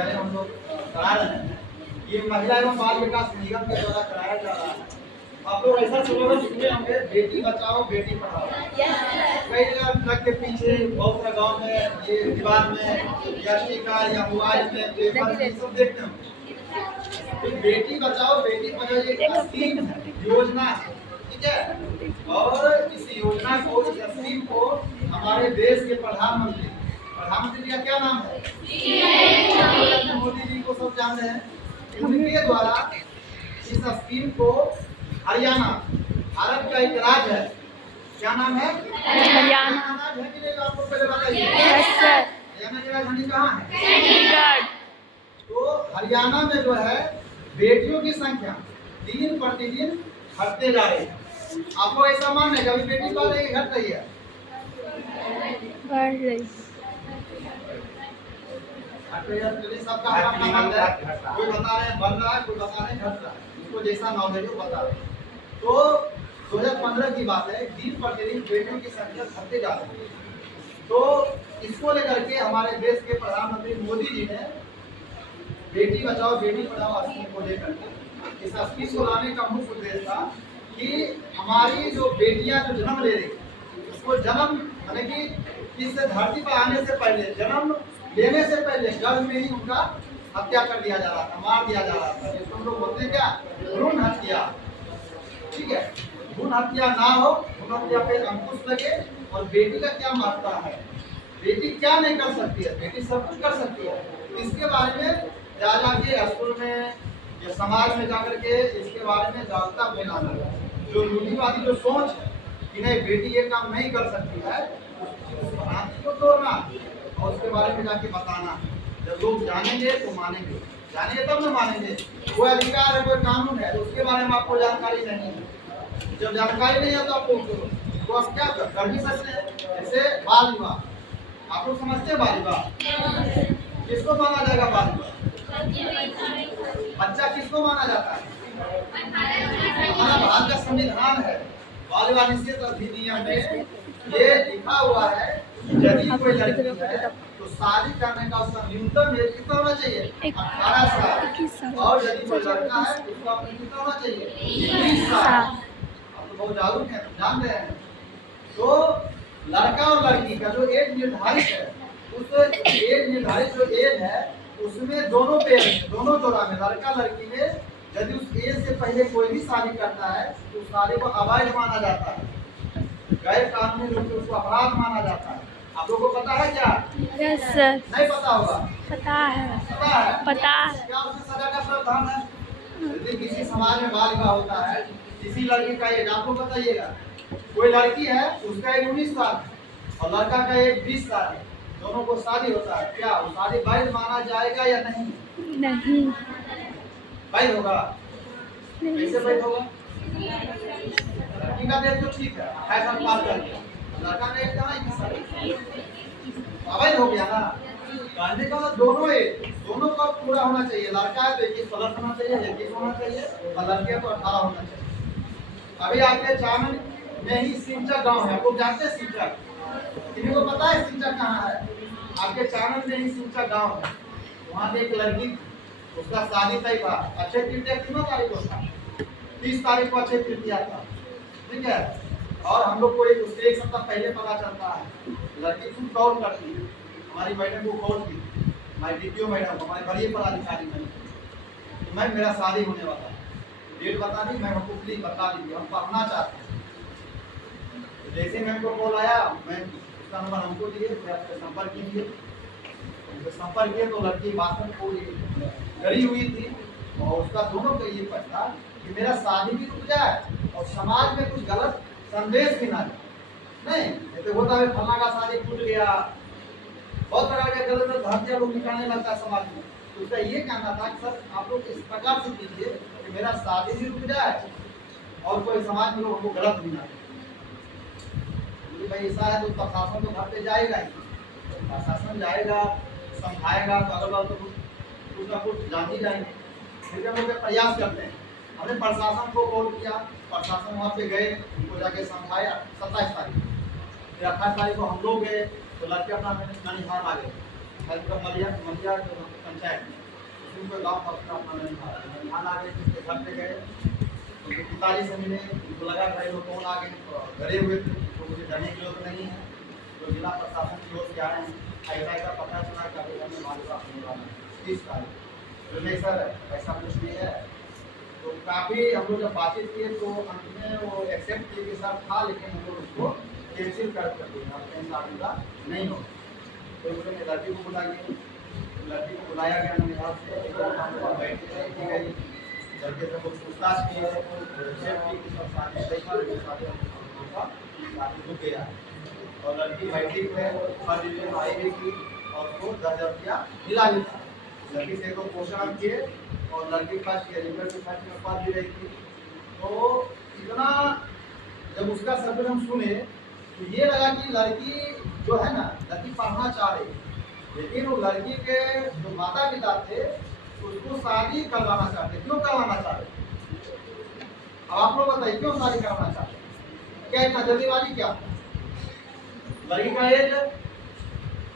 विद्यालय हम लोग करा रहे हैं। ये महिला एवं बाल विकास निगम के द्वारा कराया जा रहा है। आप लोग ऐसा स्लोगन सुने होंगे, बेटी बचाओ बेटी पढ़ाओ। कई जगह ट्रक के पीछे बहुत सा गाँव में ये दीवार में या स्टिकर या मोबाइल में पेपर में सब देखते होंगे। तो बेटी बचाओ बेटी पढ़ाओ एक स्कीम योजना है, ठीक है। और इस योजना को, इस स्कीम को हमारे देश के प्रधानमंत्री का क्या नाम है? मोदी जी को सब जानते हैं। उनके द्वारा इस स्कीम को हरियाणा, भारत का एक राज्य है, क्या नाम है? हरियाणा। है कि नहीं? आपको पहले बताइए। हरियाणा की राजधानी कहाँ है? चंडीगढ़। तो हरियाणा में जो है बेटियों की संख्या दिन प्रतिदिन घटते जा रही है। आपको ऐसा मान है कभी बेटी बढ़ रही है घट रही है? बढ़ रही। सबका अपना मत है। कोई बता रहे हैं बढ़ रहा है, कोई बता रहे हैं घट रहा है। इसको जैसा नॉलेज हो बता रहे हैं। तो 2015 की बात है, दिन प्रतिदिन बेटियों की संख्या घटते जा रही है। तो इसको लेकर के हमारे देश के प्रधानमंत्री मोदी जी ने बेटी बचाओ बेटी पढ़ाओ स्कीम को लेकर के, इस स्कीम को लाने का मुख्य उद्देश्य था कि हमारी जो बेटियां जो जन्म ले रही उसको जन्म यानी कि इस धरती पर आने से पहले, जन्म लेने से पहले गर्भ में ही उनका हत्या कर दिया जा रहा था, मार दिया जा रहा था। जिसको हम लोग बोलते हैं क्या? भ्रूण हत्या, ठीक है। भ्रूण हत्या ना हो, भ्रूण हत्या पे अंकुश लगे। और बेटी का क्या महत्व है, बेटी क्या नहीं कर सकती है? बेटी सब कुछ कर सकती है। इसके बारे में जा के स्कूल में या समाज में जाकर के इसके बारे में जागरूकता फैलाना, जो रूढ़िवादी जो सोच है कि नहीं बेटी ये काम नहीं कर सकती है, उस भ्रांति को तोड़ना और उसके बारे में जाके बताना। जब लोग जानेंगे तो मानेंगे, जानेंगे तब न मानेंगे। कोई अधिकार है, कोई कानून है, तो उसके बारे में आपको जानकारी नहीं है। जब जानकारी नहीं है तो आपको आप क्या कर भी सकते हैं। जैसे बाल विवाह, आप लोग समझते हैं बाल विवाह किसको माना जाएगा? बाल विवाह बच्चा किसको माना जाता है? हमारा भारत का संविधान है, बाल विवाह निषेध अधिनियम में ये लिखा हुआ है यदि कोई लड़की है तो शादी करने का उसका न्यूनतम एज कितना होना चाहिए? 18 साल। और यदि कोई लड़का है तो उसका कितना होना चाहिए? 20 साल। आप तो बहुत जागरूक हैं, जान रहे हैं। तो लड़का और लड़की का जो एज निर्धारित है, उस एज निर्धारित जो एज है उसमें दोनों पेयर में, दोनों जोड़ा में, लड़का लड़की में यदि उस एज से पहले कोई भी शादी करता है तो उस शादी को अवैध माना जाता है, गैर कानूनी रूप से उसको अपराध माना जाता है। आप लोगों को पता है क्या? Yes sir. नहीं पता होगा? पता है। पता है? पता है। क्या उसमें सजा का प्रावधान है? यदि किसी समाज में बाल विवाह होता है, किसी लड़की का एज आपको बताइएगा, कोई लड़की है उसका एज 19 साल और लड़का का एज 20 साल है, दोनों को शादी होता है, क्या वो शादी वैध माना जाएगा या नहीं? नहीं। वैध होगा? कैसे वैध होगा? लड़की का एज तो ठीक है, 28 साल पार कर गया, लड़का का एज कहाँ 21 साल, अवैध हो गया ना। कहने का दोनों का पूरा होना चाहिए। लड़का है तो 21 प्लस होना चाहिए, 21 होना चाहिए, और लड़की है तो 18 होना चाहिए। अभी आपके चामन में ही सिंचक गांव है, आपको जानते हैं सिंचक? किसी को पता है सिंचक कहाँ है? आपके चामन में ही सिंचक गांव है। वहाँ पे एक लड़की, उसका शादी तय था, अक्षय तृतीया कितना तारीख को था? 30 तारीख को अक्षय तृतीया था, ठीक है। और हम लोग को उससे एक सप्ताह पहले पता चलता है। लड़की खुद कॉल करती है, हमारी मैडम को कॉल की, हमारी डीपीओ मैडम, हमारे वरीय पदाधिकारी मैडम, तो मैम मेरा शादी होने वाला है, डेट बता दी, मैम हमको प्लीज बता दीजिए, हम पढ़ना चाहते हैं। तो जैसे मैम को कॉल आया, मैम उसका नंबर हमको दिए, आपसे संपर्क कीजिए। उनसे संपर्क किए तो लड़की बात में थोड़ी डरी हुई थी और उसका दोनों का ये पता कि मेरा शादी भी रुक जाए और समाज में कुछ गलत संदेश भी ना नहीं। जैसे होता है फला का शादी टूट गया, बहुत प्रकार के गलत धर्म लोग निकालने लगता है समाज में। तो उसका ये कहना था कि सर आप लोग इस प्रकार से कीजिए कि मेरा शादी भी रुक जाए और कोई समाज में लोग हमको गलत भी ना भाई ऐसा है। तो प्रशासन तो घर पे जाएगा ही, प्रशासन जाएगा समझाएगा तो अगल तो कुछ ना कुछ जान ही जाएंगे। फिर हम लोग प्रयास करते हैं। हमने प्रशासन को कॉल किया, प्रशासन वहाँ पे गए, उनको जाके समझाया। 27 तारीख फिर 28 तारीख को हम लोग गए तो लड़के अपना ननिहाल आ गए, मलिया पंचायत में, उनको गाँव का अपना नहीं था। मेहमान आ गए, उसके घर पे गए, उनके पिताजी से मिले, उनको लगा भाई लोग कौन आ गए, डरे हुए थे, तो मुझे डरने की जरूरत नहीं है, तो जिला प्रशासन की ओर से आए हैं, ऐसा पता चला कि अभी हमने हमारे पास होने वाला है 30 तारीख, तो नहीं सर ऐसा कुछ नहीं है। तो काफ़ी हम लोग जब बातचीत किए तो अंत में वो एक्सेप्ट किए कि सर था, लेकिन हम लोग उसको कैंसिल कर दिए, अब कहीं शादी का नहीं हो। तो उन्होंने लड़की को बुलाइए, लड़की को बुलाया गया, मैंने यहाँ से बैठने की गई, लड़के से कुछ पूछताछ की है, एक्सेप्ट की कि सब शादी सही था, लेकिन शादी रुक गया। और लड़की बैठी में फर्स्ट डिवीजन आई भी की और उसको 10,000 रुपया मिला भी था। लड़की से तो पोषण किए और लड़की फर्स्ट ईयर इंटर की फर्स्ट में पास भी रही थी। तो इतना जब उसका सब हम सुने तो ये लगा कि लड़की जो है ना, लड़की पढ़ना चाह रही, लेकिन वो लड़की के जो माता पिता थे उसको शादी करवाना चाहते। क्यों करवाना चाहते? अब आप लोग बताइए क्यों शादी करवाना चाहते? क्या इतना जल्दीबाजी क्या? लड़की का एज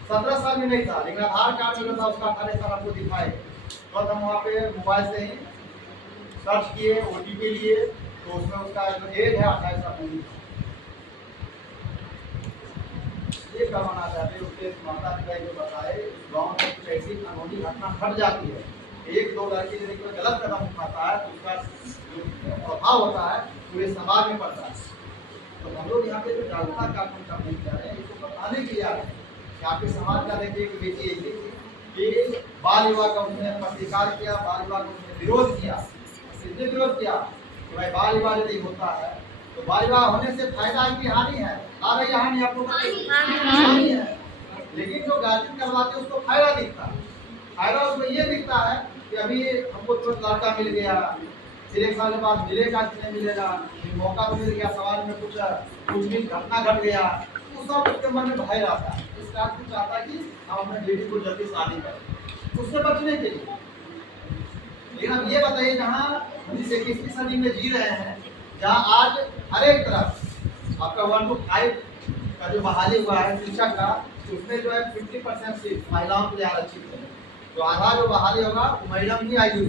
17 साल में नहीं था, लेकिन आधार कार्ड में था उसका 18 साल आपको दिखाए। तो हम वहाँ पे मोबाइल से ही सर्च किए, OTP लिए, तो उसमें उसका जो एज है 28 साल नहीं था। ये करवाना चाहते उसके माता पिता जो बताए, गाँव में कुछ ऐसी अनहोनी घटना घट जाती है, एक दो लड़के यदि कोई गलत कदम उठाता है तो उसका जो प्रभाव होता है पूरे समाज में पड़ता है। तो हम लोग यहाँ पे जो जागरूकता कार्यक्रम करने जा रहे हैं, इसको बताने के लिए आ रहे हैं कि आपके समाज का देखिए कि बेटी ऐसी थी कि बाल विवाह का उसने प्रतिकार किया, बाल विवाह का उसने विरोध किया। इसलिए विरोध किया कि भाई बाल विवाह यदि होता है तो बाल विवाह होने से फायदा है कि हानि है? आ रही हानि आप लोगों को हानि है, लेकिन जो गार्जियन करवाते उसको फायदा दिखता है। फायदा उसमें ये दिखता है कि अभी हमको तुरंत लड़का मिल गया, फिर 1 साल के बाद मिलेगा कि नहीं मिलेगा, मौका तो मिल गया, समाज में कुछ भी घटना घट गया, तो सब उसके मन में भय रहता है। इस कारण से चाहता है कि हम अपने बेटी को जल्दी शादी करें उससे बचने के लिए। लेकिन अब ये बताइए, जहाँ 21वीं सदी में जी रहे हैं, जहाँ आज हर एक तरफ आपका 1 to 5 का जो बहाली हुआ है शिक्षक का, उसमें जो है 50% सीट महिलाओं के लिए आरक्षित है। जो आधा जो बहाली होगा वो महिला ही आएगी।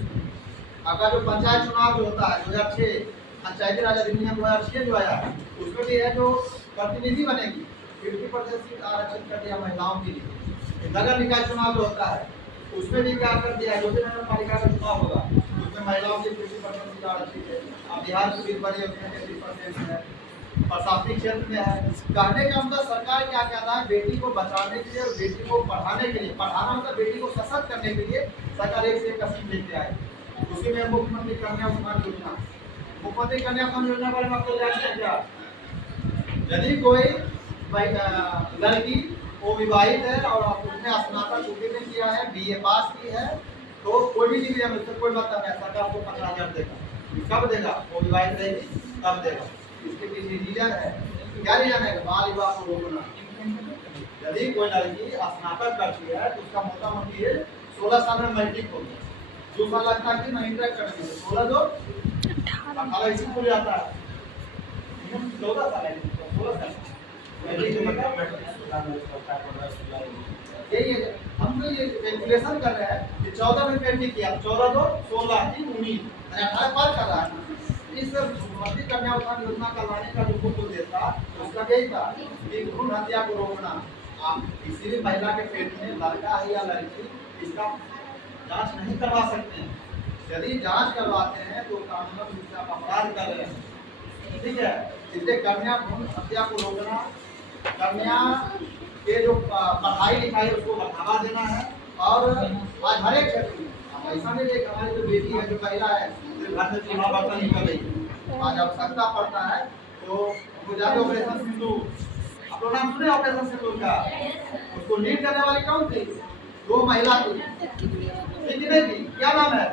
आपका जो पंचायत चुनाव जो होता है 2006 पंचायती राज अधिनियम 2006 जो आया है, उसमें भी है जो प्रतिनिधि बनेगी 50% सीट आरक्षित कर दिया महिलाओं के लिए। नगर निकाय चुनाव जो होता है उसमें भी क्या कर दिया, जो भी नगर पालिका का चुनाव होगा उसमें महिलाओं की 50% सीट आरक्षित है। अब बिहार की सीट बनी उसमें 50% है, प्रशासनिक क्षेत्र में है। कहने का मतलब सरकार क्या कहना है, बेटी को बचाने के लिए और बेटी को पढ़ाने के लिए, पढ़ाना मतलब बेटी को सशक्त करने के लिए सरकार एक से एक स्कीम लेके आए। उसी में मुख्यमंत्री कन्या सम्मान योजना, मुख्यमंत्री कन्या सम्मान योजना बारे में आपको जानते हैं क्या? यदि कोई लड़की वो विवाहित है और उसने स्नातक उत्तीर्ण किया है, BA पास की है, तो कोई भी डिवीजन में उससे कोई मतलब नहीं, सरकार को 15,000 देगा। कब देगा? वो विवाहित रहेगी तब देगा। इसके पीछे रीजन है, क्या रीजन है? बाल विवाह को रोकना। यदि कोई लड़की स्नातक करती है तो उसका मोटा मोटी 16 साल में मैट्रिक होगी, 2 साल लगता है कि ना इंटर करने में, 16 जो 18 इसी खुल जाता है, 14 साल है, 16 साल यही है। हम तो ये कैलकुलेशन कर रहे हैं कि 14 में मैट्रिक किया, 14 तो 16 3 19 18 पार कर रहा है। इस मुख्यमंत्री कन्या उत्थान योजना का लाने का जो मुख्य उद्देश्य था उसका यही था कि भ्रूण हत्या को रोकना। आप किसी भी महिला के पेट में लड़का है या लड़की, इसका जांच नहीं करवा सकते हैं। यदि जांच करवाते हैं तो कानूनन रूप से आप अपराध कर रहे हैं, ठीक है। इसलिए कन्या भ्रूण हत्या को रोकना, कन्या के जो पढ़ाई लिखाई उसको बढ़ावा देना है। और आज हर एक क्षेत्र में ऐसा नहीं है, हमारी जो बेटी है जो महिला है घर से चूल्हा बर्तन नहीं कर रही है, आज आवश्यकता पड़ता है तो वो जाके ऑपरेशन सिंधु, आप लोग नाम सुने ऑपरेशन सिंधु का? उसको लीड करने वाली कौन थी? 2 महिला थी, क्या नाम है?